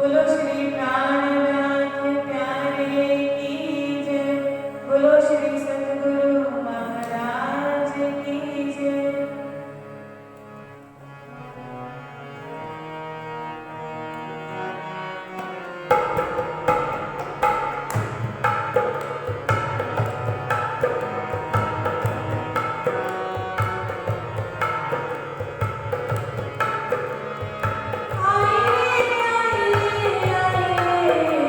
बोलो श्री प्राणनाथ प्यारे की जय। बोलो श्री सद्गुरु महाराज की जय। आइए आइए आइए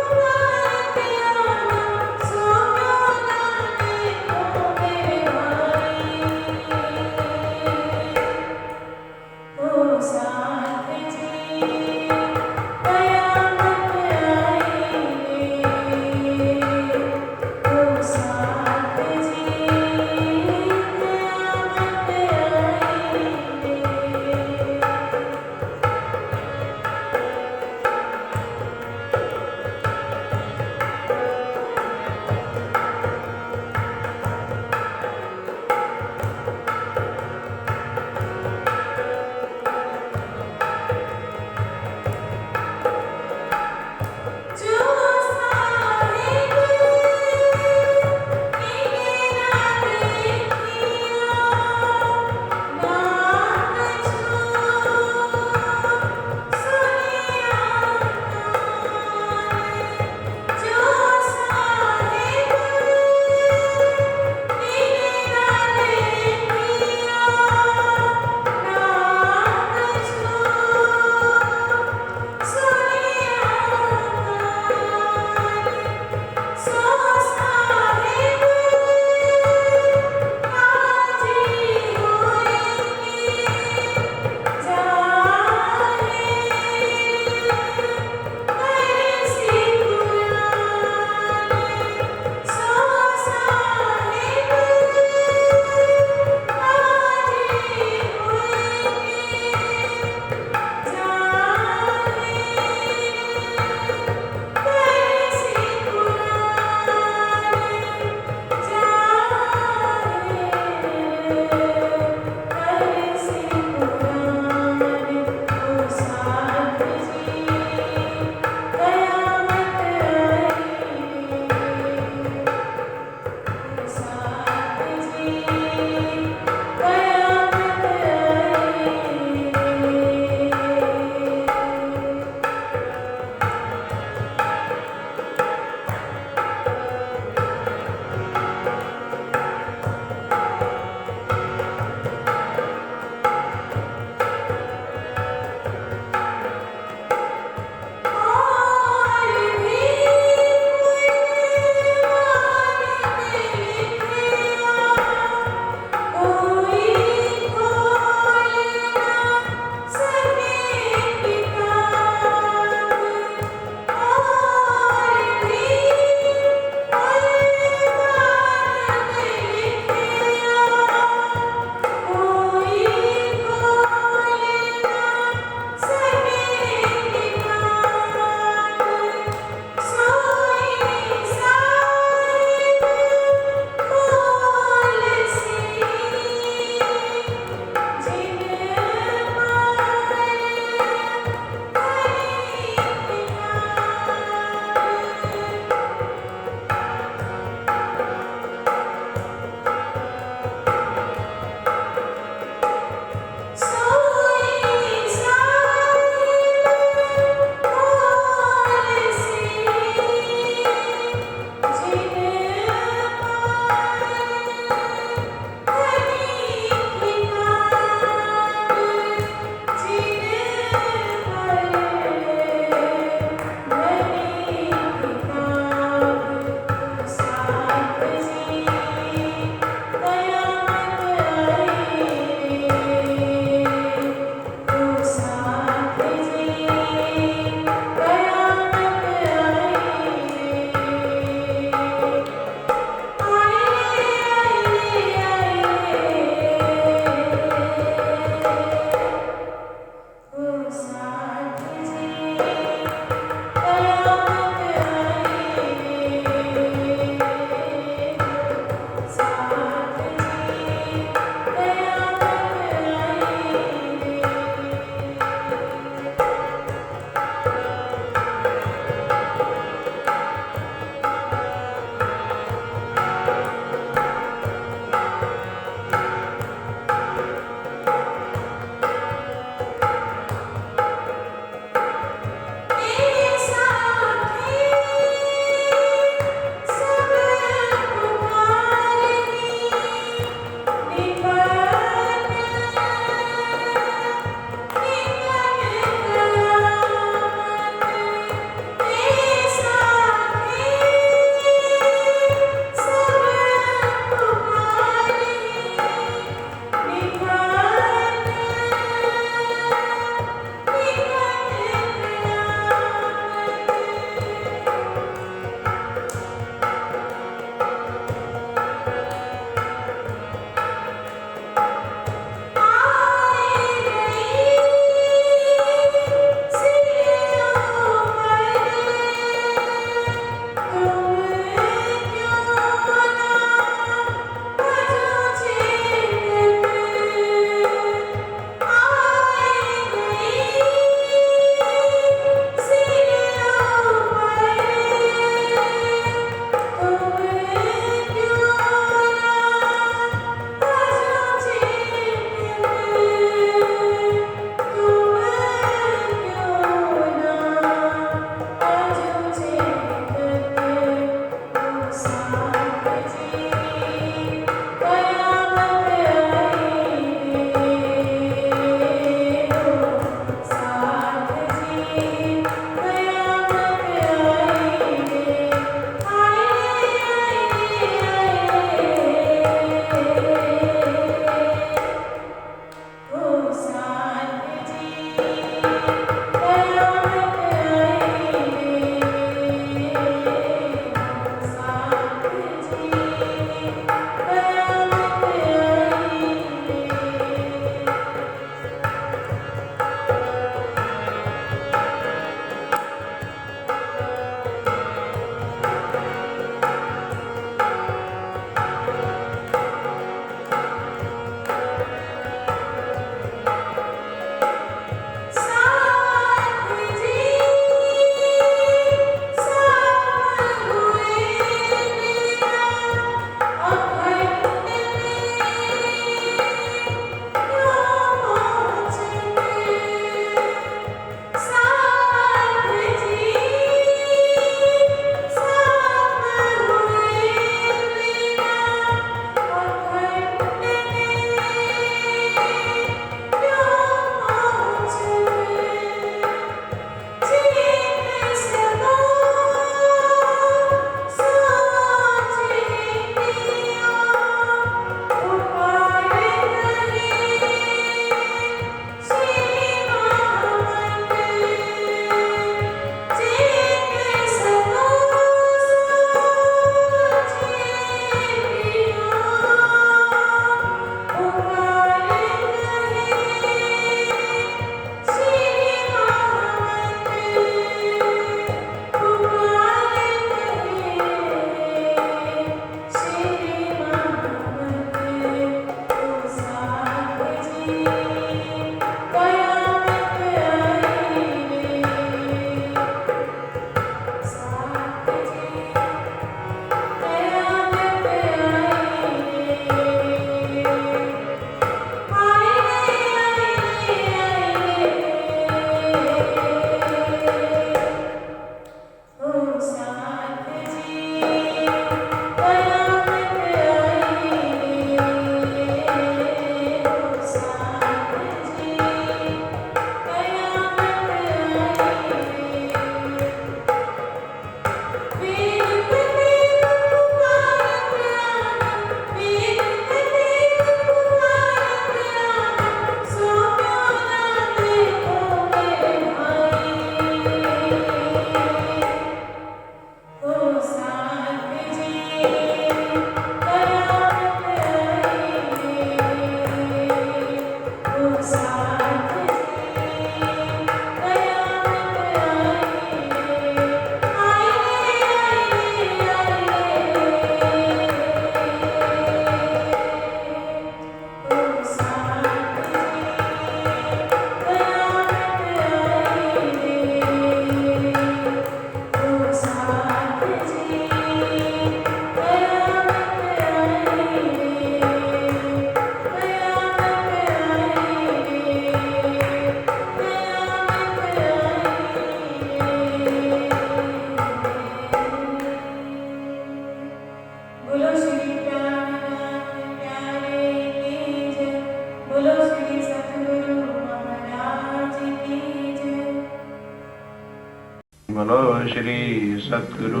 श्री सतगुरु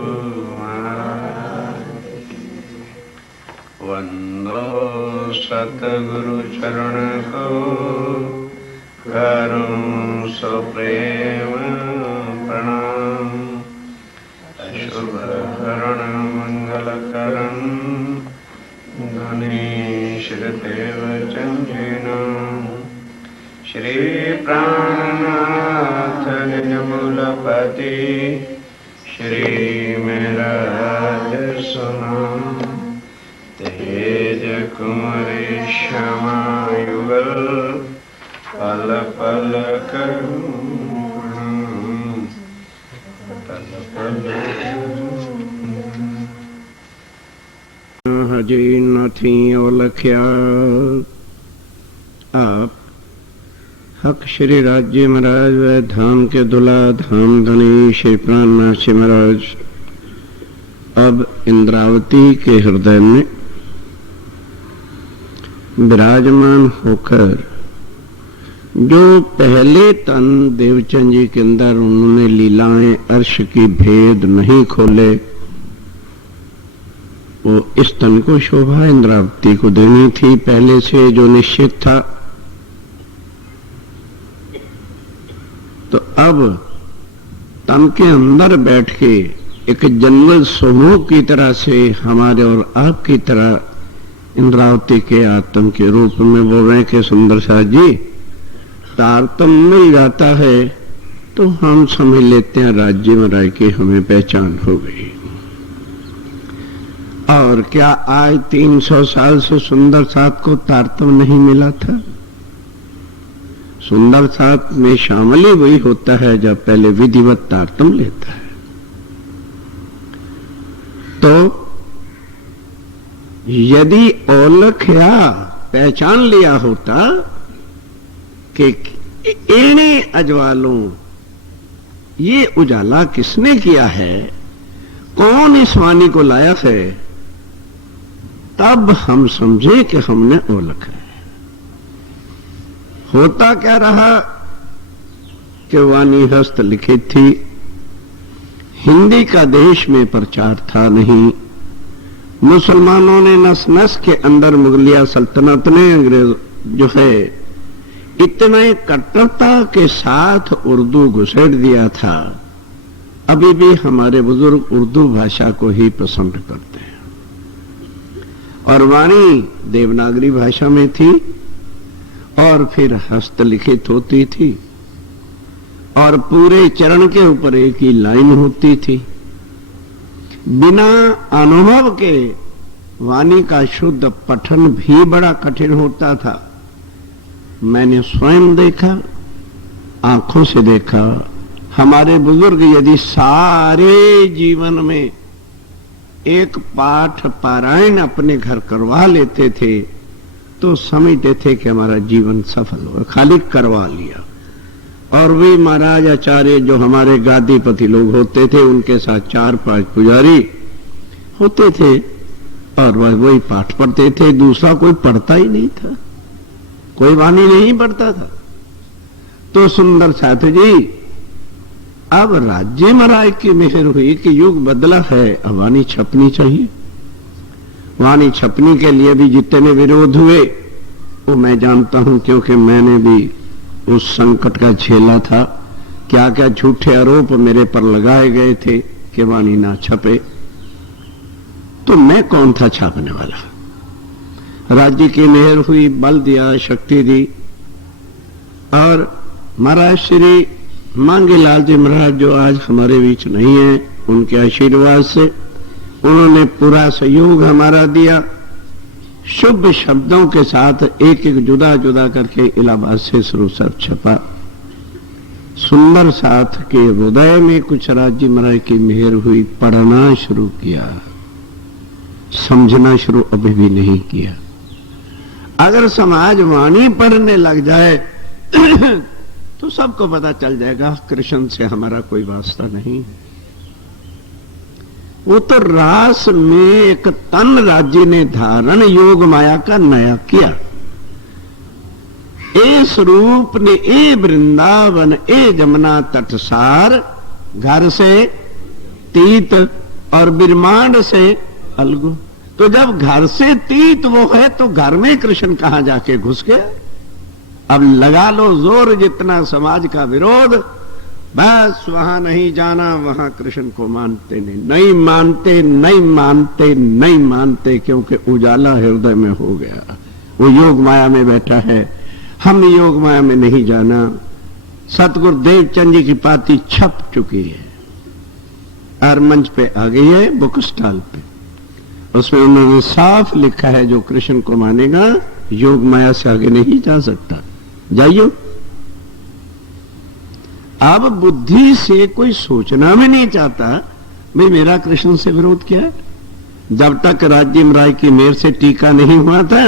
महाराज। वंदो सतगुरु चरण को, करूं सो प्रेम प्रणाम। शुभ करण मंगल करण, गणेश देव चंद्रिना। श्री प्राणनाथ निज मूलपति, श्री मेरा सुना। तेज कुमारी श्यामा युगल, पल पल करुणा, पल पल हजे न थी औलख्या। आप हक श्री राज्य महाराज व धाम के दुला धाम धनी श्री प्राणनाथ जी महाराज अब इंद्रावती के हृदय में विराजमान होकर जो पहले तन देवचंद जी के अंदर उन्होंने लीलाएं अर्श की भेद नहीं खोले, वो इस तन को शोभा इंद्रावती को देनी थी पहले से जो निश्चित था। तो अब तन के अंदर बैठ के एक जंगल समूह की तरह से हमारे और आपकी तरह इंद्रावती के आत्म के रूप में बोल रहे कि सुंदर साथ जी तारतम्य मिल जाता है तो हम समझ लेते हैं राज्य में रह के हमें पहचान हो गई। और क्या आज 300 साल से सुंदर साथ को तारतम्य नहीं मिला था? सुंदर साथ में शामिल ही वही होता है जब पहले विधिवत तारतम्य लेता है। तो यदि औलख या पहचान लिया होता कि एने अजवालों ये उजाला किसने किया है, कौन इस वाणी को लाया है, तब हम समझे कि हमने औलख है। होता क्या रहा कि वाणी हस्त लिखित थी, हिंदी का देश में प्रचार था नहीं। मुसलमानों ने नस नस के अंदर मुगलिया सल्तनत ने अंग्रेज जो है इतने कट्टरता के साथ उर्दू घुसेड़ दिया था। अभी भी हमारे बुजुर्ग उर्दू भाषा को ही पसंद करते हैं और वाणी देवनागरी भाषा में थी और फिर हस्तलिखित होती थी और पूरे चरण के ऊपर एक ही लाइन होती थी। बिना अनुभव के वाणी का शुद्ध पठन भी बड़ा कठिन होता था। मैंने स्वयं देखा, आंखों से देखा। हमारे बुजुर्ग यदि सारे जीवन में एक पाठ पारायण अपने घर करवा लेते थे तो समझते थे कि हमारा जीवन सफल हुआ, खाली करवा लिया। और वे महाराज आचार्य जो हमारे गादीपति लोग होते थे उनके साथ 4-5 पुजारी होते थे और वह वही पाठ पढ़ते थे, दूसरा कोई पढ़ता ही नहीं था, कोई वाणी नहीं पढ़ता था। तो सुंदर साथ जी अब राज्य महाराज की मेहर हुई कि युग बदला है, अब वाणी छपनी चाहिए। वाणी छपनी के लिए भी जितने विरोध हुए वो मैं जानता हूं, क्योंकि मैंने भी उस संकट का झेला था। क्या क्या झूठे आरोप मेरे पर लगाए गए थे कि वाणी ना छपे, तो मैं कौन था छापने वाला। राज्य की मेहर हुई, बल दिया, शक्ति दी। और महाराज श्री मांगेलाल जी महाराज जो आज हमारे बीच नहीं है, उनके आशीर्वाद से उन्होंने पूरा सहयोग हमारा दिया। शुभ शब्दों के साथ एक एक जुदा जुदा करके इलाहाबाद से शुरू सब छपा। सुंदर साथ के हृदय में कुछ राज्य महाराज की मेहर हुई, पढ़ना शुरू किया, समझना शुरू अभी भी नहीं किया। अगर समाज वाणी पढ़ने लग जाए तो सबको पता चल जाएगा कृष्ण से हमारा कोई वास्ता नहीं। वो तो रास में एक तन राज्य ने धारण योग माया का नया किया। ए स्वरूप ने ए वृंदावन ए जमुना तटसार घर से तीत और ब्रह्मांड से अलगु। तो जब घर से तीत वो है तो घर में कृष्ण कहां जाके घुस गया? अब लगा लो जोर जितना समाज का विरोध, बस वहां नहीं जाना, वहां कृष्ण को मानते नहीं, नहीं मानते, नहीं मानते, नहीं मानते, क्योंकि उजाला हृदय में हो गया। वो योग माया में बैठा है, हम योग माया में नहीं जाना। सतगुरु देवचंद जी की पाती छप चुकी है और मंच पे आ गई है, बुक स्टॉल पे। उसमें उन्होंने साफ लिखा है, जो कृष्ण को मानेगा योग माया से आगे नहीं जा सकता। जाइयो। अब बुद्धि से कोई सोचना भी नहीं चाहता भाई मेरा कृष्ण से विरोध क्या है। जब तक राज्य राय की मेहर से टीका नहीं हुआ था,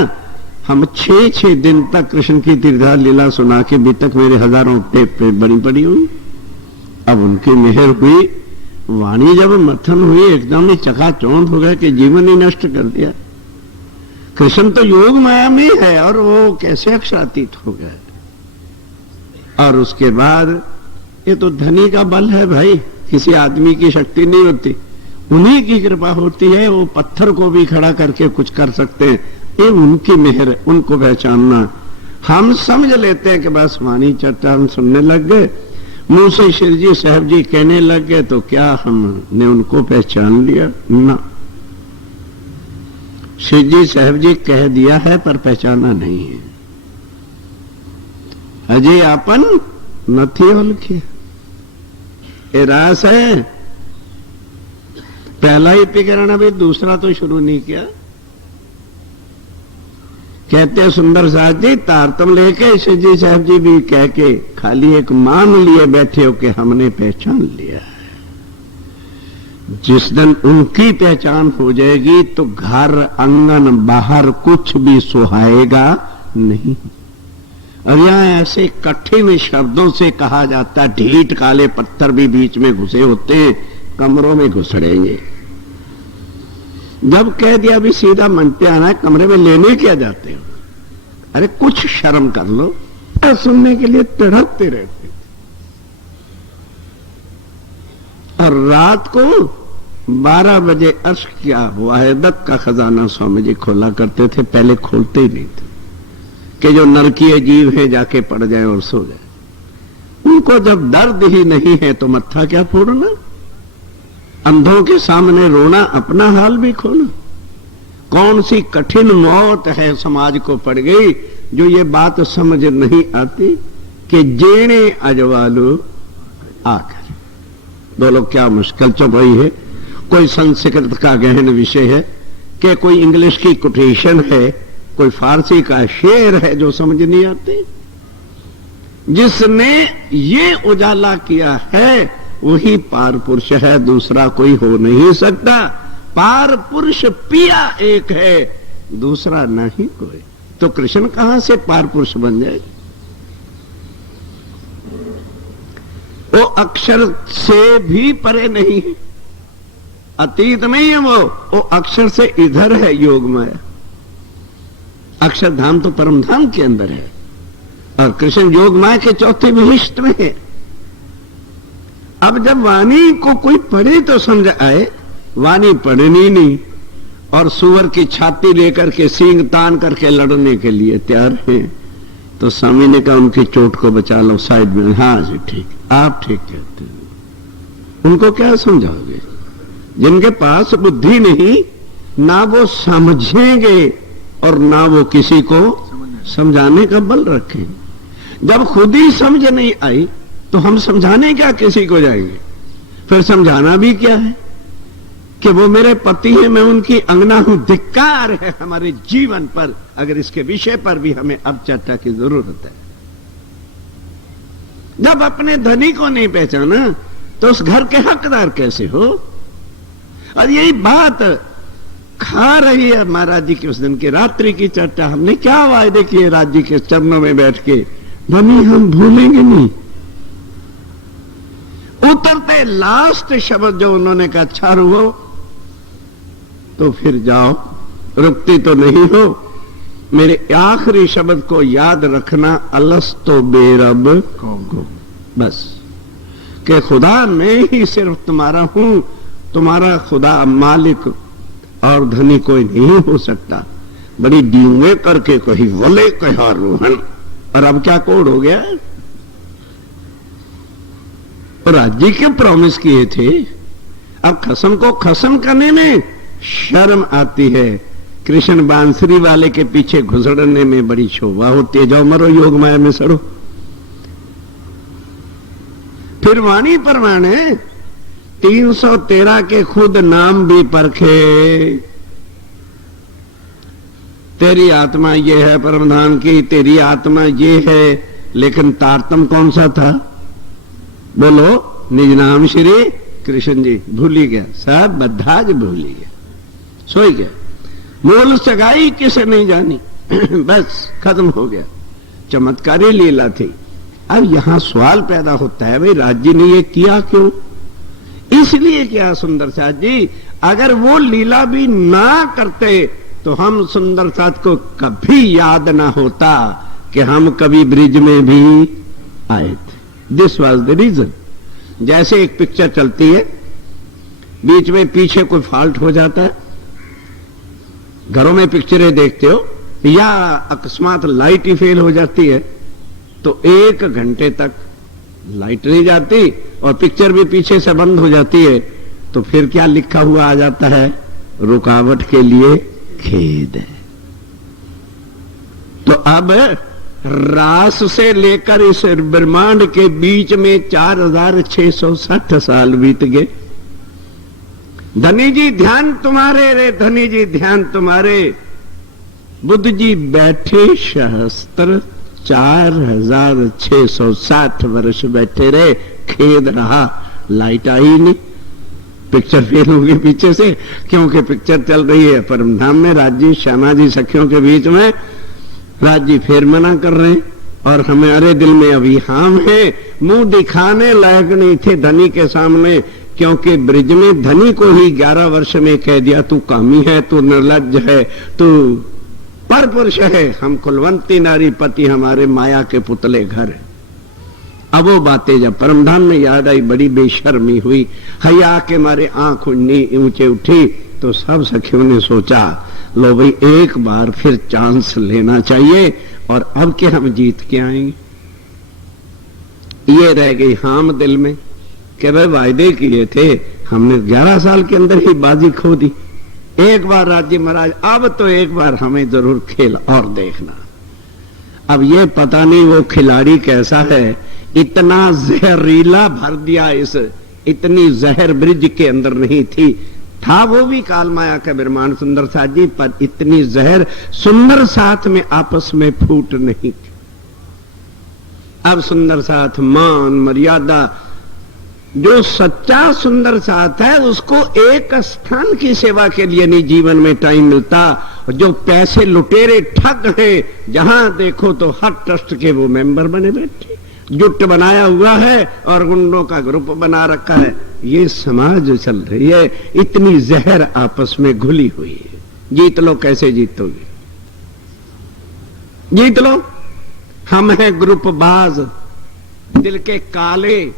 हम 6-6 दिन तक कृष्ण की तीर्था लीला सुना के अभी तक मेरे हजारों टेप पे बनी पड़ी हुई। अब उनकी मेहर हुई, वाणी जब मथन हुई, एकदम ही चकाचौंध हो गया कि जीवन ही नष्ट कर दिया। कृष्ण तो योग माया में है और वो कैसे अक्षरातीत हो गया। और उसके बाद ये तो धनी का बल है भाई, किसी आदमी की शक्ति नहीं होती, उन्हीं की कृपा होती है। वो पत्थर को भी खड़ा करके कुछ कर सकते हैं, ये उनकी मेहर, उनको पहचानना। हम समझ लेते हैं कि बस वाणी चर्चा हम सुनने लग गए, मुंह से श्री जी साहब जी कहने लग गए, तो क्या हमने उनको पहचान लिया? ना, श्री जी साहब जी कह दिया है पर पहचाना नहीं है। अजय आपन નથી ઓળખી। ये रास है, पहला ही पिकरण अभी दूसरा तो शुरू नहीं किया। कहते सुंदर साहब जी तारतम लेके श्री जी साहब जी भी कह के खाली एक मान लिए बैठे हो कि हमने पहचान लिया है। जिस दिन उनकी पहचान हो जाएगी तो घर आंगन बाहर कुछ भी सुहाएगा नहीं। और यहां ऐसे कठिन शब्दों से कहा जाता, ढीठ काले पत्थर भी बीच में घुसे होते हैं, कमरों में घुसड़ेंगे। जब कह दिया भी सीधा मन पे आना है, कमरे में लेने क्या जाते हो? अरे कुछ शर्म कर लो। सुनने के लिए तड़पते रहते। और रात को 12 बजे अर्श क्या वाहिदत का खजाना स्वामी जी खोला करते थे, पहले खोलते ही नहीं थे कि जो नरकीय जीव है जाके पड़ जाए और सो जाए। उनको जब दर्द ही नहीं है तो मत्था क्या फोड़ना, अंधों के सामने रोना, अपना हाल भी खोना। कौन सी कठिन मौत है समाज को पड़ गई जो ये बात समझ नहीं आती कि जेने अजवालू आकर। दो लोग क्या मुश्किल चुप रही है। कोई संस्कृत का गहन विषय है कि कोई इंग्लिश की कोटेशन है, कोई फारसी का शेर है जो समझ नहीं आते। जिसने ये उजाला किया है वही पार पुरुष है, दूसरा कोई हो नहीं सकता। पार पुरुष पिया एक है, दूसरा नहीं कोई। तो कृष्ण कहां से पार पुरुष बन जाए? वो अक्षर से भी परे नहीं है, अतीत नहीं है वो अक्षर से इधर है योग माया। अक्षरधाम तो परम धाम के अंदर है और कृष्ण योग माया के चौथे विशिष्ट में है। अब जब वाणी को कोई पढ़े तो समझ आए, वाणी पढ़नी नहीं और सुअर की छाती लेकर के सींग तान करके लड़ने के लिए तैयार है। तो स्वामी ने कहा उनकी चोट को बचा लो साइड में। हाँ जी ठीक, आप ठीक कहते हैं। उनको क्या समझाओगे? जिनके पास बुद्धि नहीं, ना वो समझेंगे और ना वो किसी को समझाने का बल रखेंगे। जब खुद ही समझ नहीं आई तो हम समझाने क्या किसी को जाएंगे? फिर समझाना भी क्या है कि वो मेरे पति हैं, मैं उनकी अंगना हूं। धिक्कार है हमारे जीवन पर अगर इसके विषय पर भी हमें अब चर्चा की जरूरत है। जब अपने धनी को नहीं पहचाना तो उस घर के हकदार कैसे हो? और यही बात खा रही है महाराज जी की उस दिन की रात्रि की चर्चा। हमने क्या वायदे किए राज जी के चरणों में बैठ के, धनी हम भूलेंगे नहीं। उतरते लास्ट शब्द जो उन्होंने कहा, अच्छा रुको तो फिर जाओ, रुकती तो नहीं हो। मेरे आखिरी शब्द को याद रखना, अलस्तो बेरब को। बस कि खुदा मैं ही सिर्फ तुम्हारा हूं तुम्हारा खुदा मालिक और धनी कोई नहीं हो सकता। बड़ी डींगे करके कही बोले कहा रोहन, और अब क्या कोड हो गया? राज्य के प्रॉमिस किए थे, अब खसम को खसम करने में शर्म आती है। कृष्ण बांसुरी वाले के पीछे घुसड़ने में बड़ी शोभा होती है। जाओ मरो योग माया में सड़ो। फिर वाणी परमाणे 313 के खुद नाम भी परखे। तेरी आत्मा ये है परमधान की, तेरी आत्मा ये है, लेकिन तारतम कौन सा था? बोलो, निज नाम श्री कृष्ण जी। भूल ही गया, सब बद्धाज भूल ही गया, सोई गया। मूल सगाई किसे नहीं जानी बस खत्म हो गया। चमत्कारी लीला थी। अब यहां सवाल पैदा होता है, भाई राज्य ने ये किया क्यों? इसलिए क्या सुंदर साथ जी, अगर वो लीला भी ना करते तो हम सुंदर साथ को कभी याद ना होता कि हम कभी ब्रिज में भी आए थे। This was the reason. जैसे एक पिक्चर चलती है, बीच में पीछे कोई फॉल्ट हो जाता है, घरों में पिक्चरें देखते हो, या अकस्मात लाइट ही फेल हो जाती है, तो 1 घंटे तक लाइट नहीं जाती और पिक्चर भी पीछे से बंद हो जाती है, तो फिर क्या लिखा हुआ आ जाता है? रुकावट के लिए खेद है। तो अब रास से लेकर इस ब्रह्मांड के बीच में 4660 साल बीत गए। धनी जी ध्यान तुम्हारे रे, धनी जी ध्यान तुम्हारे। बुद्ध जी बैठे सहस्त्र 4660 वर्ष बैठे रहे, खेद रहा, लाइट आई नहीं। पिक्चर फेल होगी पीछे से, क्योंकि पिक्चर चल रही है परमधाम में राज्य श्यामा जी सखियों के बीच में। राज्य फिर मना कर रहे हैं और हमारे दिल में अभी हाम है। मुंह दिखाने लायक नहीं थे धनी के सामने, क्योंकि ब्रिज में धनी को ही 11 वर्ष में कह दिया तू कामी है, तू निर्लज्ज है, तू पर पुरुष है, हम कुलवंती नारी पति हमारे माया के पुतले घर है। अब वो बातें जब परमधाम में याद आई, बड़ी बेशर्मी हुई, हया के मारे आंख ऊंचे उठी। तो सब सखियों ने सोचा, लो भाई एक बार फिर चांस लेना चाहिए, और अब के हम जीत के आएंगे। ये रह गई हाम दिल में कि भाई वायदे किए थे, हमने 11 साल के अंदर ही बाजी खो दी। एक बार राज्य महाराज, अब तो एक बार हमें जरूर खेल और देखना। अब ये पता नहीं वो खिलाड़ी कैसा है, इतना जहरीला भर दिया, इस इतनी जहर ब्रिज के अंदर नहीं थी। था वो भी काल माया का ब्रह्मांड सुंदर साथ जी, पर इतनी जहर सुंदर साथ में आपस में फूट नहीं थी। अब सुंदर साथ मान मर्यादा, जो सच्चा सुंदर साथ है उसको एक स्थान की सेवा के लिए नहीं जीवन में टाइम मिलता। जो पैसे लुटेरे ठग हैं, जहां देखो तो हर ट्रस्ट के वो मेंबर बने बैठे, जुट बनाया हुआ है और गुंडों का ग्रुप बना रखा है। ये समाज चल रही है, इतनी जहर आपस में घुली हुई है। जीत लो, कैसे जीतोगे? जीत लो। हम हैं ग्रुप बाज, दिल के काले,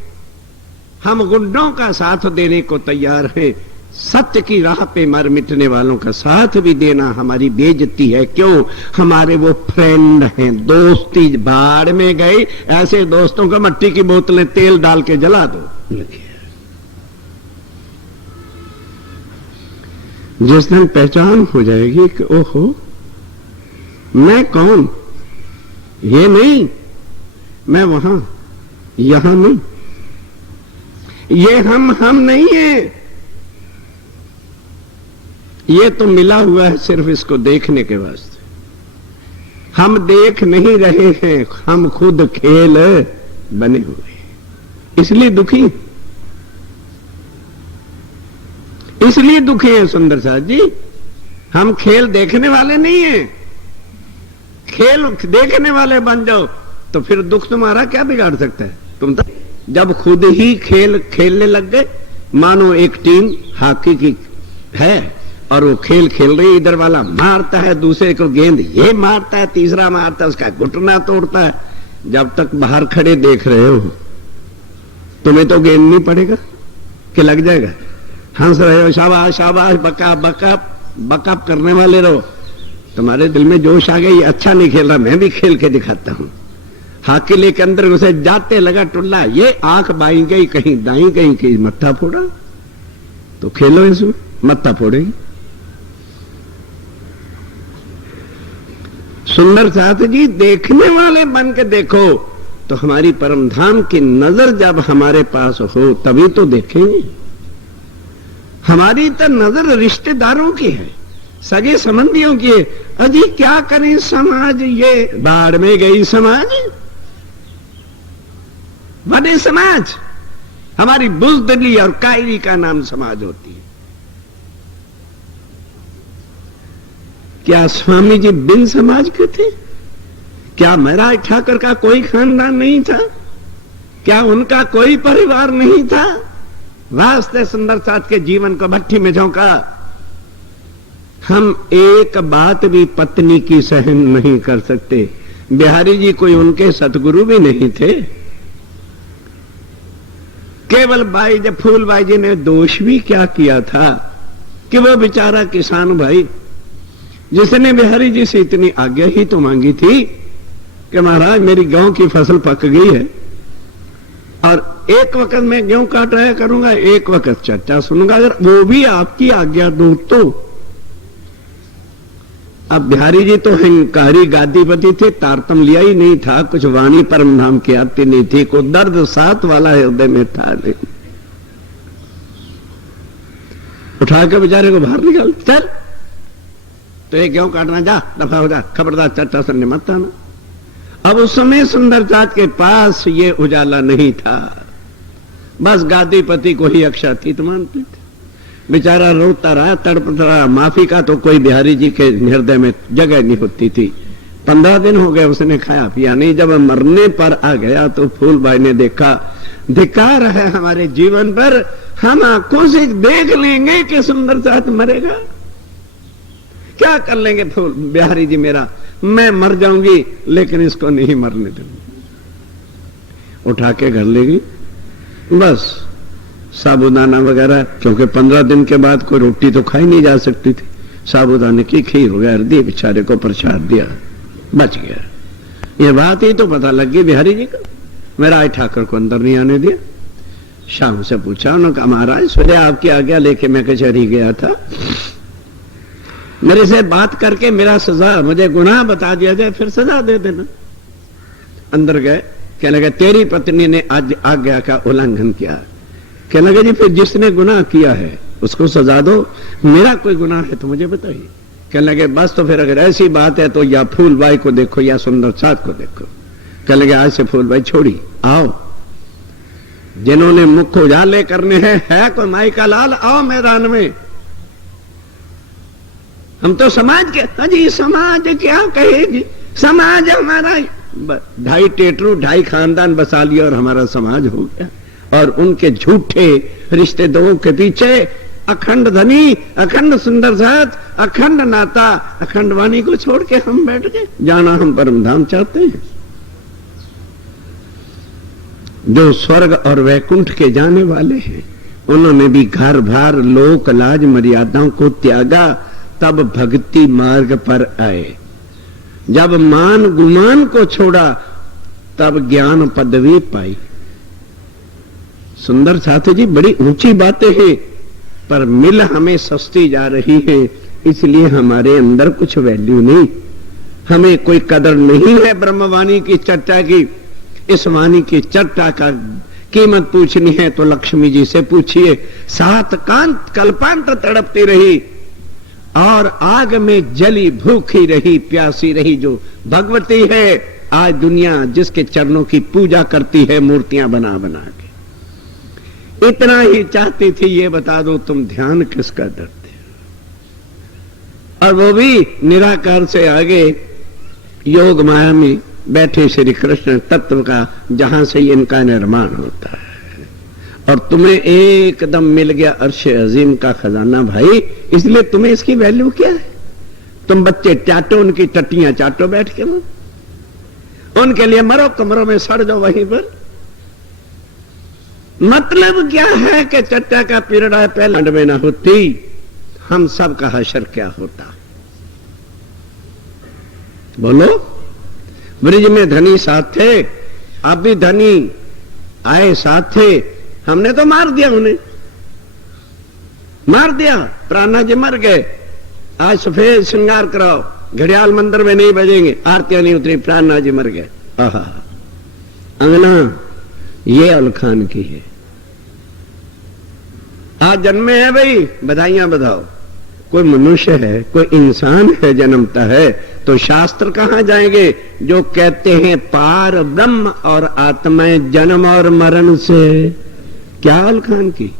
हम गुंडों का साथ देने को तैयार हैं। सत्य की राह पे मर मिटने वालों का साथ भी देना हमारी बेइज्जती है। क्यों? हमारे वो फ्रेंड हैं, दोस्ती बाढ़ में गई। ऐसे दोस्तों का मट्टी की बोतलें तेल डाल के जला दो। जिस दिन पहचान हो जाएगी कि ओहो मैं कौन, ये नहीं, मैं वहां, यहां नहीं, ये हम नहीं है, ये तो मिला हुआ है सिर्फ इसको देखने के वास्ते। हम देख नहीं रहे हैं, हम खुद खेल बने हुए, इसलिए दुखी, इसलिए दुखी है सुंदर साथ जी। हम खेल देखने वाले नहीं हैं। खेल देखने वाले बन जाओ तो फिर दुख तुम्हारा क्या बिगाड़ सकता है? तुम तो जब खुद ही खेल खेलने लग गए, मानो एक टीम हॉकी की है और वो खेल खेल रही, इधर वाला मारता है, दूसरे को गेंद ये मारता है, तीसरा मारता है, उसका घुटना तोड़ता है। जब तक बाहर खड़े देख रहे हो तुम्हें तो गेंद नहीं पड़ेगा कि लग जाएगा। हंस रहे हो, शाबाश शाबाश, बका बका बकअप करने वाले रहो। तुम्हारे दिल में जोश आ गया, ये अच्छा नहीं खेल रहा, मैं भी खेल के दिखाता हूं। हाकी लेके अंदर घुसे, जाते लगा टुल्ला, ये आंख बाई गई कहीं दाई गई, कहीं मत्था फोड़ा, तो खेलो इसमें, मत्था फोड़ेगी। सुंदर साथ जी, देखने वाले बन के देखो तो हमारी परम धाम की नजर जब हमारे पास हो तभी तो देखेंगे। हमारी तो नजर रिश्तेदारों की है, सगे संबंधियों की है। अजी क्या करें समाज, ये बाढ़ में गई समाज, बड़े समाज, हमारी बुजदिली और कायरी का नाम समाज होती है। क्या स्वामी जी बिन समाज के थे? क्या महाराज ठाकर का कोई खानदान नहीं था? क्या उनका कोई परिवार नहीं था? वास्ते सुंदर साथ के जीवन को भट्टी में झोंका। हम एक बात भी पत्नी की सहन नहीं कर सकते। बिहारी जी कोई उनके सतगुरु भी नहीं थे। केवल बाई जब फूलबाई जी ने दोष भी क्या किया था कि वो बेचारा किसान भाई, जिसने बिहारी जी से इतनी आज्ञा ही तो मांगी थी कि महाराज मेरी गेहूं की फसल पक गई है और एक वक्त मैं गेहूं काट रहा करूंगा, एक वक्त चर्चा सुनूंगा, अगर वो भी आपकी आज्ञा दूं तो। अब बिहारी जी तो हंकारी गादीपति थे, तारतम लिया ही नहीं था, कुछ वाणी परम धाम की आती नहीं थी, को दर्द साथ वाला हृदय में था नहीं। उठा के बेचारे को बाहर निकाल, चल तो एक गेहूं काटना, जा दफा हो जा, खबरदार चर्चा सुनने मत आना। अब उस समय सुंदरचाँद के पास ये उजाला नहीं था, बस गादीपति को ही अक्षातीत मानते थे। बेचारा रोता रहा, तड़पता रहा, माफी का तो कोई बिहारी जी के हृदय में जगह नहीं होती थी। 15 दिन हो गए उसने खाया पिया नहीं। जब मरने पर आ गया तो फूलबाई ने देखा, धिक्कार है हमारे जीवन पर, हम आंखों से देख लेंगे कि सुंदरचाँद मरेगा, क्या कर लेंगे फूल बिहारी जी मेरा, मैं मर जाऊंगी लेकिन इसको नहीं मरने दूंगी। उठा के घर ले गई, बस साबुदाना वगैरह, क्योंकि 15 दिन के बाद कोई रोटी तो खाई नहीं जा सकती थी, साबुदाने की खीर वगैरह दी, बेचारे को प्रसाद दिया, बच गया। ये बात ही तो पता लग गई बिहारी जी को। मेरा ठाकर को अंदर नहीं आने दिया। शाम से पूछा, उन्होंने कहा महाराज सवेरे आपकी आज्ञा लेके मैं कचहरी गया था, मेरे से बात करके मेरा सजा, मुझे गुनाह बता दिया जाए, फिर सजा दे देना। अंदर गए, कहने लगे तेरी पत्नी ने आज आज्ञा का उल्लंघन किया। कहने लगे जी फिर जिसने गुनाह किया है उसको सजा दो, मेरा कोई गुनाह है तो मुझे बताइए। कहने लगे बस तो फिर अगर ऐसी बात है तो या फूलबाई को देखो या सुंदरचाँद को देखो। कहने लगे आज से फूलबाई छोड़ी, आओ जिन्होंने मुख उजाले करने हैं, है कोई माई का लाल, आओ मैदान में। हम तो समाज के, अजी समाज क्या कहेगी, समाज हमारा 2.5 टेटरू 2.5 खानदान बसा लिया और हमारा समाज हो गया। और उनके झूठे रिश्तेदारों के पीछे अखंड धनी, अखंड सुंदरचाँद, अखंड नाता, अखंड वाणी को छोड़ के हम बैठ गए। जाना हम परम धाम चाहते हैं, जो स्वर्ग और वैकुंठ के जाने वाले हैं, उन्होंने भी घर भार लोक लाज मर्यादाओं को त्यागा, तब भक्ति मार्ग पर आए। जब मान गुमान को छोड़ा तब ज्ञान पदवी पाई। सुंदरचाँद जी बड़ी ऊंची बातें हैं, पर मिल हमें सस्ती जा रही है, इसलिए हमारे अंदर कुछ वैल्यू नहीं, हमें कोई कदर नहीं है ब्रह्मवाणी की चर्चा की। इस वाणी की चर्चा का कीमत पूछनी है तो लक्ष्मी जी से पूछिए। 7 कांत कल्पांत तड़पती रही और आग में जली भूखी रही, प्यासी रही, जो भगवती है। आज दुनिया जिसके चरणों की पूजा करती है मूर्तियां बना बना के। इतना ही चाहती थी, ये बता दो तुम ध्यान किसका करते हो। और वो भी निराकार से आगे योग माया में बैठे श्री कृष्ण तत्व का, जहां से इनका निर्माण होता है। और तुम्हें एकदम मिल गया अर्श अजीम का खजाना भाई, इसलिए तुम्हें इसकी वैल्यू क्या है। तुम बच्चे चाटो, उनकी टट्टियां चाटो बैठ के, उनके लिए मरो, कमरों में सड़ जाओ वहीं पर। मतलब क्या है कि चट्टा का पिरड़ा पहले में न होती, हम सब का हशर क्या होता? बोलो। ब्रिज में धनी साथ थे, अब भी धनी आए साथ थे, हमने तो मार दिया उन्हें, मार दिया। प्राणा जी मर गए, आज सफेद श्रृंगार कराओ, घड़ियाल मंदिर में नहीं बजेंगे, आरतियां नहीं उतरी, प्राणा जी मर गए। आहा, अंगना ये अलखान की है। आज जन्मे है भाई, बधाइयां बधाओ। कोई मनुष्य है, कोई इंसान है, जन्मता है, तो शास्त्र कहां जाएंगे जो कहते हैं पार ब्रह्म और आत्माएं जन्म और मरण से? क्या अलखान की?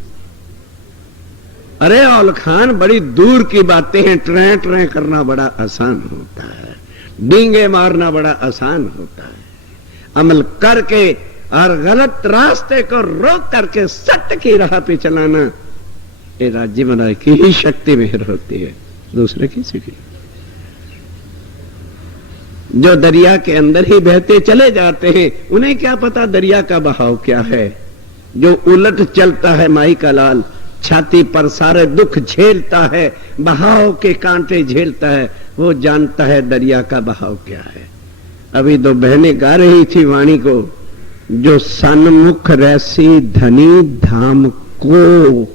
अरे औलखान बड़ी दूर की बातें हैं, ट्रें ट्रें करना बड़ा आसान होता है, डींगे मारना बड़ा आसान होता है, अमल करके और गलत रास्ते को रोक करके सत्य की राह पे चलाना, ये राज्य बनाए की ही शक्ति मेहर होती है, दूसरे किसी की। जो दरिया के अंदर ही बहते चले जाते हैं, उन्हें क्या पता दरिया का बहाव क्या है। जो उलट चलता है माई का लाल, छाती पर सारे दुख झेलता है, बहाव के कांटे झेलता है, वो जानता है दरिया का बहाव क्या है। अभी दो बहनें गा रही थी वाणी को, जो सन्मुख रहसी धनी धाम को,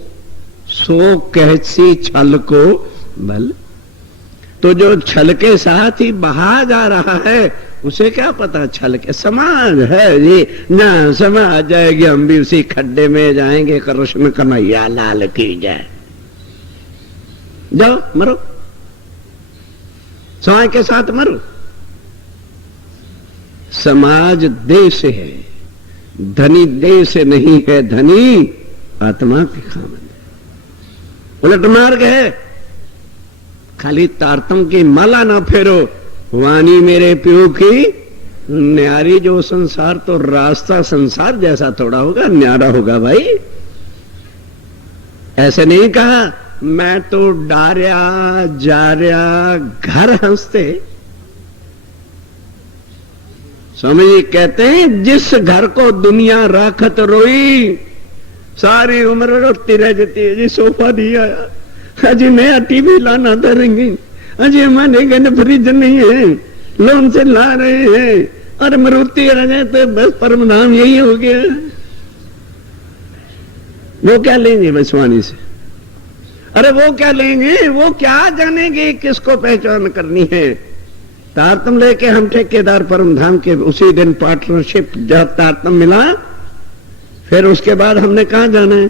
सो कहसी छल को बल। तो जो छल के साथ ही बहा जा रहा है, उसे क्या पता छल के? समाज है जी ना, समाज जाएगी, हम भी उसी खड्डे में जाएंगे। कृष्ण कन्हैया लाल की जय। जाओ मरो, समाज के साथ मरो। समाज देह से है, धनी देह से नहीं है, धनी आत्मा के खामन। उलट मार्ग है, खाली तारतम की माला ना फेरो, वाणी मेरे प्यो की न्यारी। जो संसार तो रास्ता संसार जैसा थोड़ा होगा, न्यारा होगा भाई। ऐसे नहीं कहा मैं तो डार्या जा रहा घर हंसते। स्वामी जी कहते हैं जिस घर को दुनिया राखत रोई, सारी उम्र रोती रह जाती है। जी सोफा नहीं आया, अजी नया टीवी लाना धरेंगे, अजी हमारे घर फ्रिज नहीं है, लोन से ला रहे हैं, और मरुति आ जाए तो बस परम नाम यही हो गया। वो क्या लेंगे बसवानी से? अरे वो क्या लेंगे, वो क्या जानेंगे किसको पहचान करनी है। तारतम लेके हम ठेकेदार परम धाम के उसी दिन पार्टनरशिप जब तारतम मिला, फिर उसके बाद हमने कहा जाना है?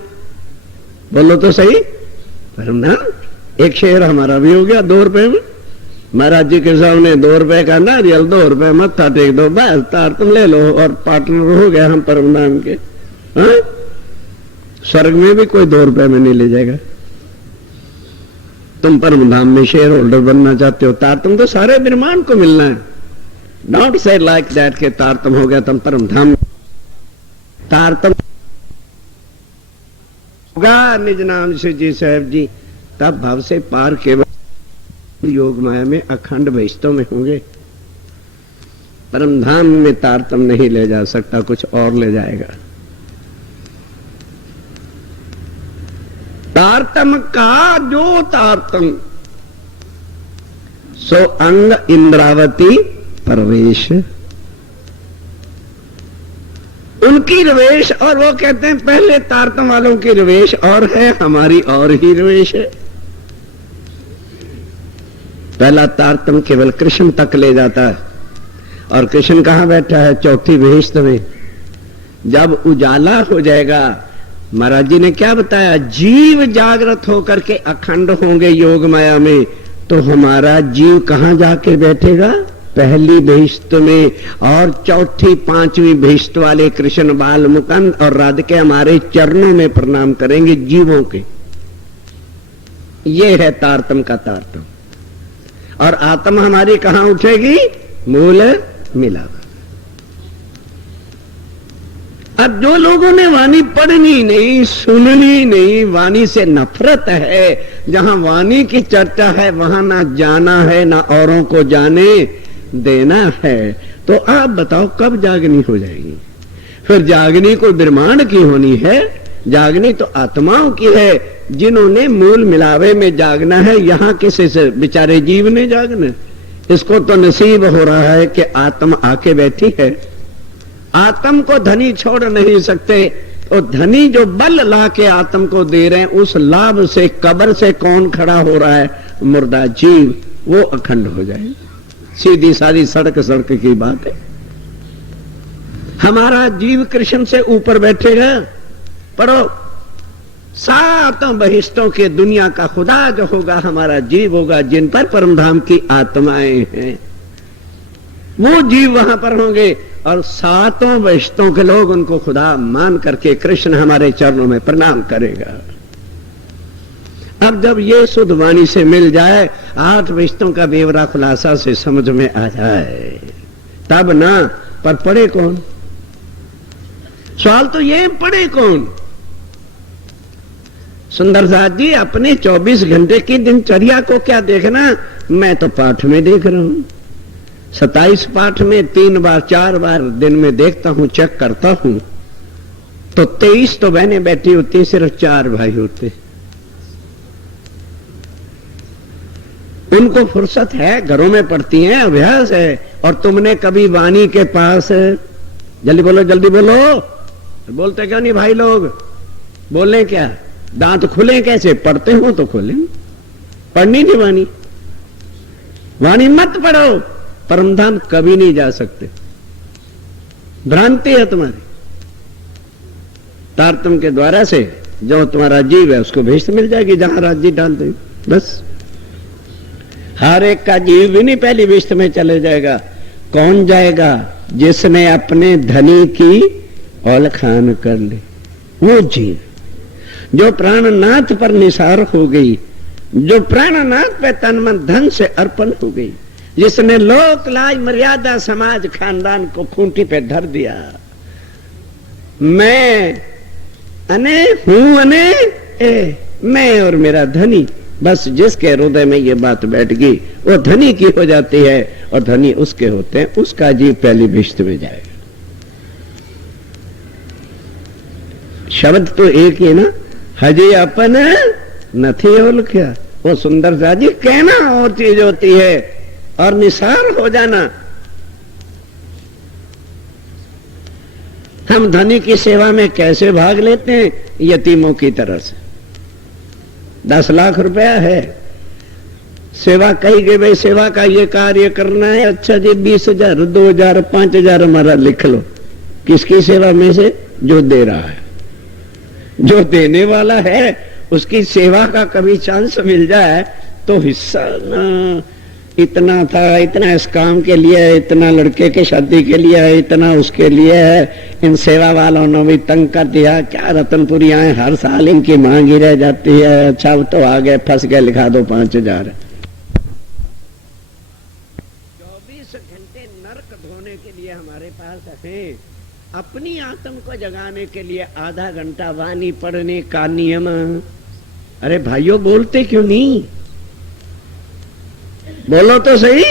बोलो तो सही। परम धाम एक शेर हमारा भी हो गया 2 रुपए में। महाराज जी के सामने 2 रुपए का नारियल, 2 रुपए मत्था टेक दो, बस तारतम ले लो और पार्टनर हो गया हम परम धाम के। हाँ? स्वर्ग में भी कोई 2 रुपए में नहीं ले जाएगा। तुम परम धाम में शेयर होल्डर बनना चाहते हो, तारतम तो सारे ब्रह्मांड को मिलना है। नॉट से लाइक दैट के तारतम हो गया तुम परम धाम। तारतम होगा निज नाम से जी साहब जी, तब भाव से पार केवल योग माया में अखंड बहिष्ठों में होंगे। परम धाम में तारतम नहीं ले जा सकता, कुछ और ले जाएगा। तारतम का जो तारतम सो अंग इंद्रावती प्रवेश, उनकी रवेश। और वो कहते हैं पहले तारतम वालों की रवेश और है, हमारी और ही रवेश है। पहला तारतम केवल कृष्ण तक ले जाता है, और कृष्ण कहां बैठा है? चौथी बहिष्ठ में। जब उजाला हो जाएगा, महाराज जी ने क्या बताया? जीव जागृत होकर के अखंड होंगे योग माया में, तो हमारा जीव कहां जाके बैठेगा? पहली बहिष्ठ में। और चौथी पांचवी बहिष्ठ वाले कृष्ण बाल मुकुंद और राधिका हमारे चरणों में प्रणाम करेंगे जीवों के। ये है तारतम का तारतम। और आत्मा हमारी कहां उठेगी? मूल मिलावा। अब जो लोगों ने वाणी पढ़नी नहीं, सुननी नहीं, वाणी से नफरत है, जहां वाणी की चर्चा है वहां ना जाना है ना औरों को जाने देना है, तो आप बताओ कब जागनी हो जाएगी? फिर जागनी को ब्रह्मांड की होनी है। जागनी तो आत्माओं की है, जिन्होंने मूल मिलावे में जागना है। यहां किसी से बेचारे जीव ने जागना, इसको तो नसीब हो रहा है कि आत्मा आके बैठी है। आत्म को धनी छोड़ नहीं सकते, तो धनी जो बल ला के आत्म को दे रहे हैं, उस लाभ से कब्र से कौन खड़ा हो रहा है? मुर्दा जीव, वो अखंड हो जाए। सीधी सारी सड़क सड़क की बात है। हमारा जीव कृष्ण से ऊपर बैठेगा, पढ़ो, सातों बहिष्टों के दुनिया का खुदा जो होगा हमारा जीव होगा, जिन पर परमधाम की आत्माएं हैं, वो जीव वहां पर होंगे। और सातों बहिष्टों के लोग उनको खुदा मान करके कृष्ण हमारे चरणों में प्रणाम करेगा। अब जब ये शुद्ध वाणी से मिल जाए, 8 बहिष्टों का बेवरा खुलासा से समझ में आ जाए, तब ना। पर पढ़े कौन? सवाल तो ये, पढ़े कौन? सुंदरदास जी अपने 24 घंटे की दिनचर्या को क्या देखना, मैं तो पाठ में देख रहा हूं। 27 पाठ में 3 बार 4 बार दिन में देखता हूं, चेक करता हूं, तो 23 तो बहनें बैठी होती, सिर्फ 4 भाई होते। उनको फुर्सत है, घरों में पढ़ती हैं, अभ्यास है। और तुमने कभी वाणी के पास, जल्दी बोलो जल्दी बोलो, बोलते क्यों नहीं भाई लोग? बोले क्या? दांत खुले कैसे? पढ़ते हो तो खुले। पढ़नी थी वाणी, वाणी मत पढ़ो, परमधाम कभी नहीं जा सकते। भ्रांति है तुम्हारी। तारतम के द्वारा से जो तुम्हारा जीव है उसको भेज मिल जाएगी, जहां राज्य डाल दे बस। हर एक का जीव भी नहीं पहली विष्ट में चले जाएगा। कौन जाएगा? जिसने अपने धनी की औलखान कर ली, वो जीव जो प्राणनाथ पर निसार हो गई, जो प्राणनाथ पे तन मन धन से अर्पण हो गई, जिसने लोक लाज मर्यादा समाज खानदान को खूंटी पे धर दिया। मैं अने हूं अने ए, मैं और मेरा धनी, बस जिसके हृदय में ये बात बैठ गई वो धनी की हो जाती है, और धनी उसके होते हैं, उसका जीव पहली भिष्ट में जाएगा। शब्द तो एक ही ना, हजे अपन नथी ओलख्या। वो सुंदर सा जी कहना और चीज होती है, और निसार हो जाना। हम धनी की सेवा में कैसे भाग लेते हैं? यतीमों की तरह से। 10 लाख रुपया है, सेवा कही गई, भाई सेवा का ये कार्य करना है, अच्छा जी 20,000 2,000 5,000 हमारा लिख लो। किसकी सेवा में से? जो दे रहा है, जो देने वाला है, उसकी सेवा का कभी चांस मिल जाए तो हिस्सा ना, इतना था, इतना इस काम के लिए है, इतना लड़के के शादी के लिए है, इतना उसके लिए है। इन सेवा वालों ने भी तंग कर दिया। क्या रतनपुरी आए, हर साल इनकी मांग ही रह जाती है। अच्छा अब तो आ गए, फंस गए, लिखा दो 5,000। 24 घंटे नरक धोने के लिए हमारे पास है। अपनी आत्म को जगाने के लिए आधा घंटा वाणी पढ़ने का नियम। अरे भाइयों, बोलते क्यों नहीं? बोलो तो सही।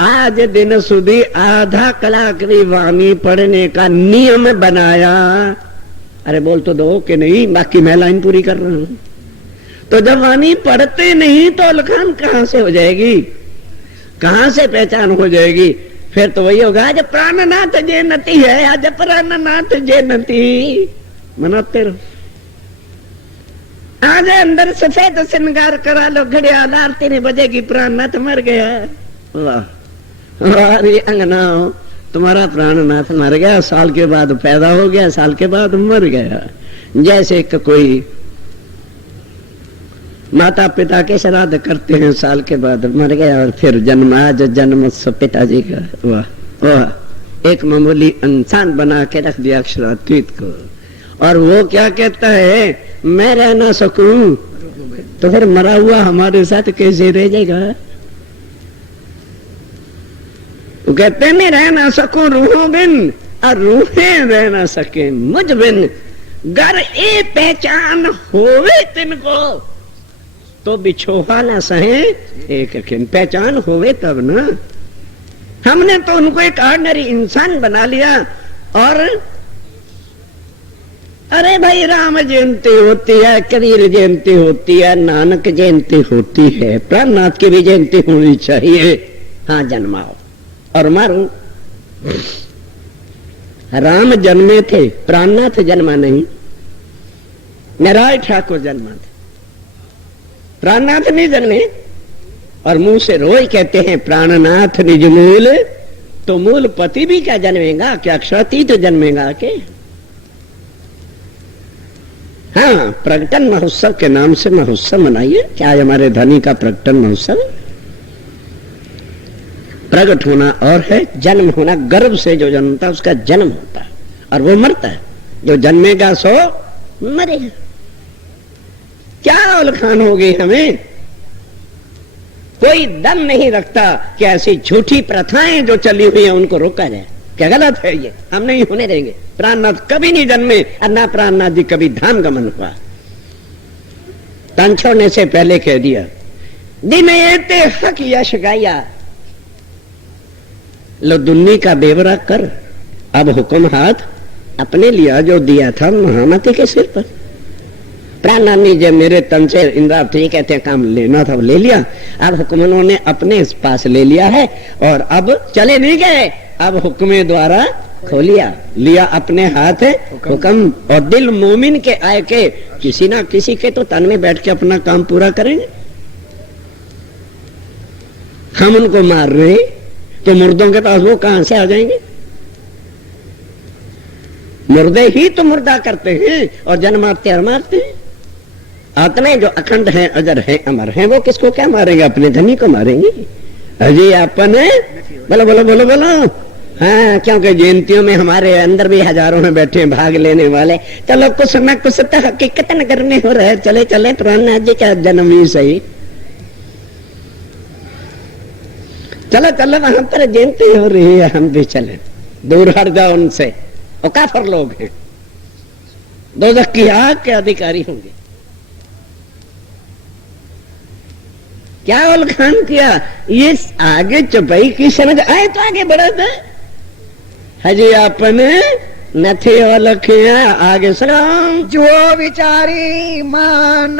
आज दिन सुधी आधा कलाक की वाणी पढ़ने का नियम बनाया। अरे बोल तो दो कि नहीं, बाकी मैं लाइन पूरी कर रहा हूं। तो जब वाणी पढ़ते नहीं तो लखान कहां से हो जाएगी? कहां से पहचान हो जाएगी? फिर तो वही होगा, आज प्राणनाथ जयंती है, आज प्राणनाथ जयंती मनाते रहो। आज अंदर सफेद श्रृंगार करा लो, घड़ियाल आरती नहीं बजेगी, प्राणनाथ मर गया। वाह अंगना, तुम्हारा प्राणनाथ मर गया, साल के बाद पैदा हो गया, साल के बाद मर गया। जैसे कोई माता पिता के श्राद्ध करते हैं, साल के बाद मर गया और फिर जन्म, आज जन्म पिताजी का। वाह वाह, एक मामूली इंसान बना के रख दिया अक्षरातीत को। और वो क्या कहता है, मैं रह ना सकूं, तो फिर मरा हुआ हमारे साथ कैसे रह जाएगा? वो कहते हैं मैं रह ना सकूं रूहों बिन, और रूहें रह ना सके मुझ बिन। गर ए पहचान होवे तिनको, तो बिछोहा ना सहे एक किन। पहचान होवे तब ना। हमने तो उनको एक ऑर्डिनरी इंसान बना लिया, और अरे भाई राम जयंती होती है, कबीर जयंती होती है, नानक जयंती होती है, प्राणनाथ की भी जयंती होनी चाहिए। हाँ जन्माओ और मारो। राम जन्मे थे, प्राणनाथ जन्मा नहीं। नारायण ठाकुर जन्मा थे, प्राणनाथ नहीं जन्मे। और मुंह से रोज कहते हैं प्राणनाथ निज मूल, तो मूल पति भी क्या जन्मेगा, क्या अक्षरातीत जन्मेगा के? हाँ, प्रकटन महोत्सव के नाम से महोत्सव मनाइए। क्या है हमारे धनी का प्रकटन महोत्सव? प्रकट होना और है जन्म होना। गर्भ से जो जन्मता है उसका जन्म होता है और वो मरता है। जो जन्मेगा सो मरेगा। क्या उलखान हो गई हमें? कोई दम नहीं रखता कि ऐसी झूठी प्रथाएं जो चली हुई है उनको रोका जाए। क्या गलत है ये? हम नहीं होने देंगे। प्राणनाथ कभी नहीं जन्मे और ना प्राणनाथ जी कभी धाम गमन हुआ। तन छोड़ने से पहले कह दिया, दिन एते हक यश गाया, लो दुन्नी का बेवरा कर। अब हुक्म हाथ अपने लिया जो दिया था महामती के सिर पर। प्राणनाथ जी जब मेरे तन से इंद्रावती कहते हैं काम लेना था वो ले लिया। अब हुक्म उन्होंने अपने पास ले लिया है और अब चले नहीं गए, अब हुक्म द्वारा खोलिया लिया अपने हाथ है हुक्म। और दिल मोमिन के आए के किसी ना किसी के तो तन में बैठ के अपना काम पूरा करेंगे। हम उनको मार रहे तो मुर्दों के पास वो कहां से आ जाएंगे? मुर्दे ही तो मुर्दा करते हैं और जन्माते और मारते हैं। आत्माएं जो अखंड हैं, अजर हैं, अमर हैं, वो किसको क्या मारेंगे? अपने धनी को मारेंगे। अजय अपने बोलो बोलो बोलो बोलो। हाँ, क्योंकि जयंतियों में हमारे अंदर भी हजारों में बैठे भाग लेने वाले। चलो कुछ न कुछ तो हकीकत नगर में हो रहा है। चले चले प्राणनाथ जी का जन्म ही सही। चलो चलो वहां पर जयंती हो रही है, हम भी चले। दूर हट जाओ उनसे, वो काफिर लोग हैं, दोज़ख की आग के अधिकारी होंगे। क्या उलखान किया? ये आगे चौपाई की समझ आए तो आगे बढ़ा था। हजी अपने नथे लखिया आगे सलाम जो विचारी मान।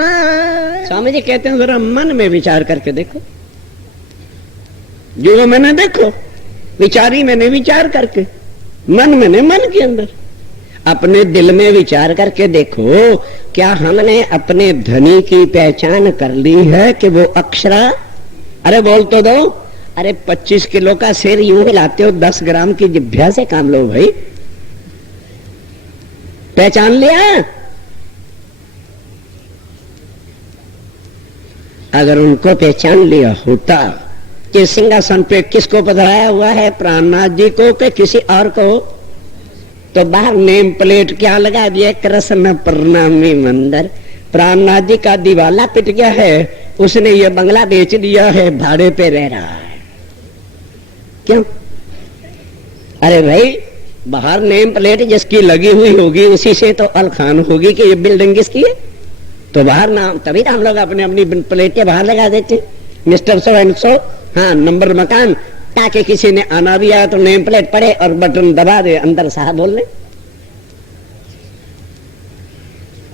स्वामी जी कहते हैं जरा मन में विचार करके देखो। जो मैंने देखो, विचारी मैंने विचार करके, मन मैंने मन के अंदर, अपने दिल में विचार करके देखो। क्या हमने अपने धनी की पहचान कर ली है कि वो अक्षरा? अरे बोल तो दो। अरे 25 किलो का शेर यूं हिलाते हो, 10 ग्राम की जिभ्या से काम लो भाई। पहचान लिया? अगर उनको पहचान लिया होता कि सिंहासन पे किसको पधराया हुआ है, प्राणनाथ जी को कि किसी और को, तो बाहर नेम प्लेट क्या लगा दिया? कृष्ण प्रणामी मंदिर। प्राणनाथ जी का दिवाला पिट गया है, उसने ये बंगला बेच दिया है, भाड़े पे रह रहा है। क्यों? अरे भाई, बाहर नेम प्लेट जिसकी लगी हुई होगी उसी से तो अलखान होगी कि ये बिल्डिंग किसकी है। तो बाहर नाम, तभी तो हम लोग अपने अपनी प्लेटें बाहर लगा देते, मिस्टर सो एंड सो, हाँ नंबर मकान, ताकि किसी ने आना भी आया तो नेम प्लेट पड़े और बटन दबा दे, अंदर साहब बोल ले।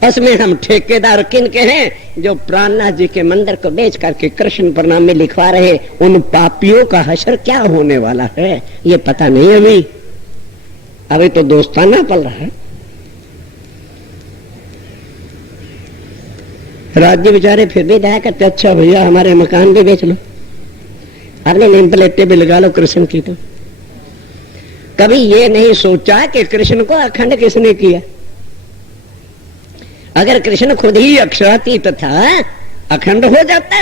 उसमें हम ठेकेदार किन के हैं? जो प्राणनाथ जी के मंदिर को बेच करके कृष्ण प्रणाम में लिखवा रहे। उन पापियों का हशर क्या होने वाला है ये पता नहीं। अभी तो दोस्ताना पल रहा है। राज्य बेचारे फिर भी दया करते, अच्छा भैया हमारे मकान भी बेच लो, अपने नेम प्लेटें भी लगा लो कृष्ण की। तो कभी ये नहीं सोचा कि कृष्ण को अखंड किसने किया? अगर कृष्ण खुद ही अक्षरातीत था, अखंड हो जाता।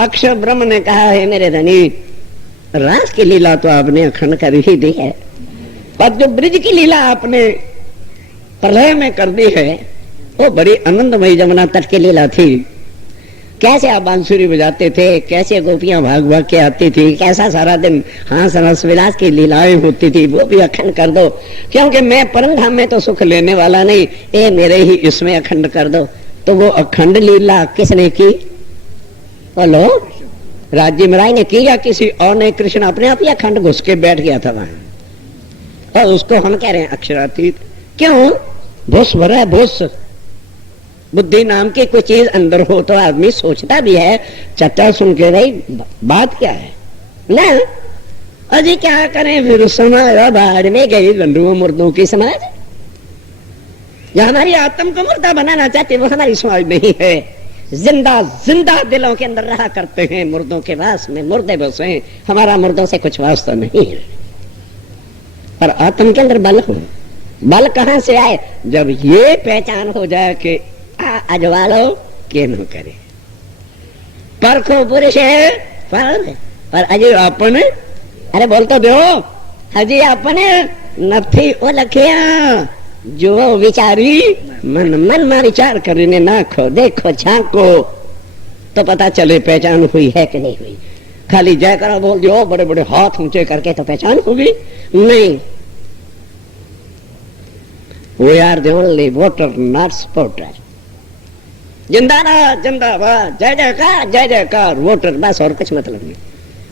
अक्षर ब्रह्म ने कहा है मेरे धनी, रास की लीला तो आपने अखंड कर ही दी है, पर जो ब्रिज की लीला आपने प्रलय में कर दी है वो बड़ी आनंदमयी जमुना तट की लीला थी। कैसे आप बांसुरी बजाते थे, कैसे गोपियां भाग भाग के आती थी, कैसा सारा दिन हास रस विलास की लीलाएं होती थी, वो भी अखंड कर दो। क्योंकि मैं परम धाम में तो सुख लेने वाला नहीं, ये मेरे ही इसमें अखंड कर दो। तो वो अखंड लीला किसने की? बोलो, राज्य महाराज ने की या किसी और ने? कृष्ण अपने आप ही अखंड घुस के बैठ गया था वहां, और उसको हम कह रहे हैं अक्षरातीत। क्यों? भूस भरा भूस। बुद्धि नाम की कोई चीज अंदर हो तो आदमी सोचता भी है, चर्चा सुन के भाई बात क्या है ना। अजी क्या करें फिर, समाज बाहर में गई रंडुओं मुर्दों की समाज। जो हमारी आत्म को मुर्दा बनाना चाहते वो हमारी समाज नहीं है। जिंदा जिंदा दिलों के अंदर रहा करते हैं, मुर्दों के वास में मुर्दे बसे। हमारा मुर्दों से कुछ वास्ता नहीं है। पर आत्म के अंदर बल हो। बल कहां से आए? जब ये पहचान हो जाए कि अजवालो के न करे, परखो पुरुष है पर अजय अपने, अरे बोल तो दो, हजी अपने नथी ओलखिया। जो विचारी मन मन में विचार करने नाखो, देखो झांको तो पता चले पहचान हुई है कि नहीं हुई। खाली जय करो बोल दो, बड़े बड़े हाथ ऊंचे करके तो पहचान होगी नहीं। We are the only voter, not supporter. जिंदाबाद जिंदाबाद, जय जयकार जय जयकार, वोटर बस, और कुछ मतलब नहीं।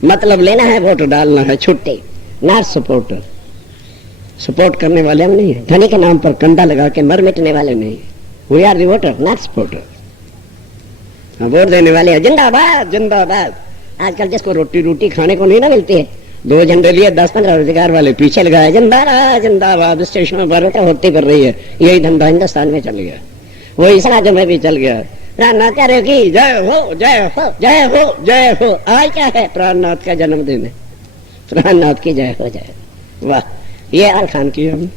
मतलब लेना है, वोट डालना है, छुट्टी, नॉट सपोर्टर। सपोर्ट करने वाले हम नहीं है, धनी के नाम पर कंधा लगा के मर मिटने वाले नहीं। We are the voter, not supporter. Vote देने वाले हैं जिंदाबाद जिंदाबाद। आजकल जिसको रोटी रोटी खाने को नहीं ना मिलती है, 2 झंडे लिए 10-15 रोजगार वाले पीछे लगाए जिंदाबाद जिंदाबाद। स्टेशनों पर होती कर रही है, यही धंधा हिंदुस्तान में चल गया, वही समाज में भी चल गया। प्राणनाथ कह रहे की जय हो जय हो जय हो जय हो। आज क्या है? प्राणनाथ का जन्मदिन है, प्राणनाथ की जय हो जय। वाह, ये अल खान की हम,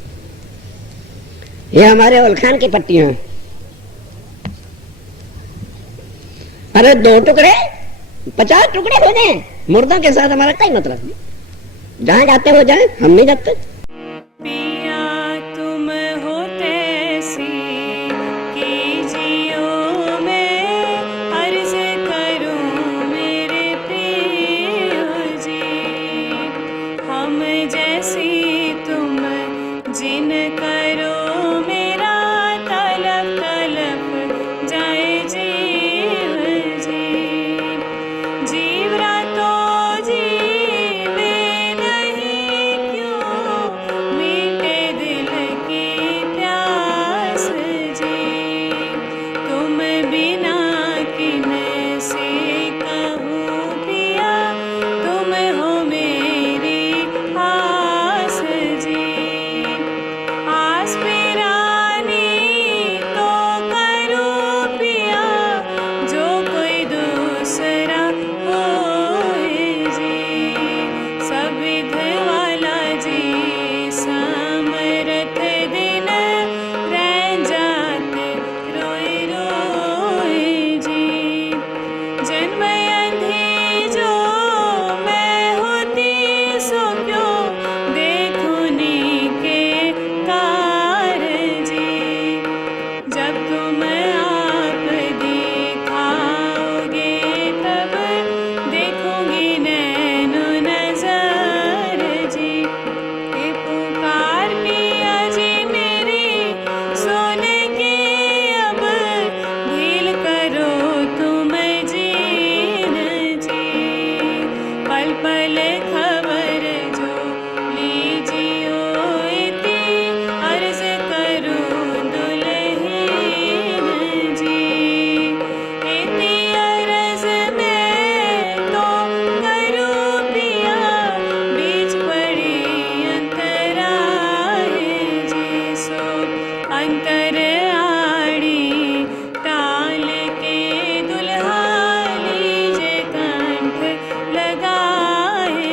ये हमारे अल खान की पट्टियां। अरे 2 टुकड़े 50 टुकड़े हो जाए, मुर्दों के साथ हमारा कोई मतलब नहीं। जहां जाते हो जाए, हम नहीं जाते। पिया तुम होते सी कीजियो, मैं अर्ज करूं मेरे प्रिय जी। हम जैसी तुम जिन करो, मेरा तलब तलब जाए जीव जी। जीवरा तो जीवे नहीं क्यों, मीठे दिल की प्यास जी। तुम बिना किन से कहूँ पिया, तुम हो मेरी आस जी। आस पिरानी तो करूँ पिया, जो कोई दूसरा होए जी। सविध वाला जी समरथ दिन, रह जाते रोए रोए जी। जन्म अंधी जो मैं होती, सो क्यों देखूनी के कार जी। जब तुम आप दिखाओगे, तब देखूंगी नैनो नजर जी। ये पुकार पिया जी मेरी सुन के, अब ढील करो तुम जीन जी। पल पल खबर जो लीजियो, इति अर्ज करूं दुल्हीन जी। इति अर्ज मैं तो करूं पिया, बीच पड़ी अंतराय जी। सो अंतर आड़ी टाल के दुल्हा लीजे कंठ लगाए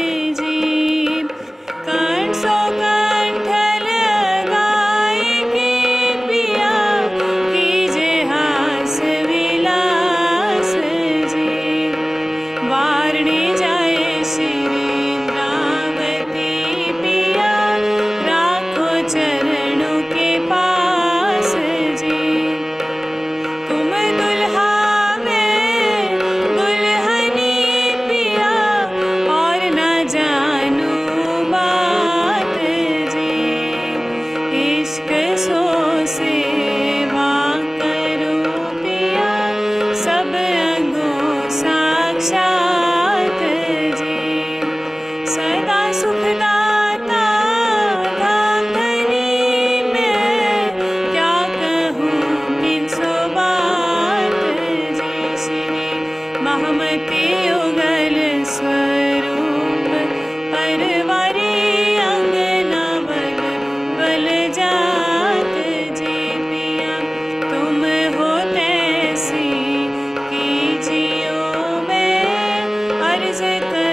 निज कर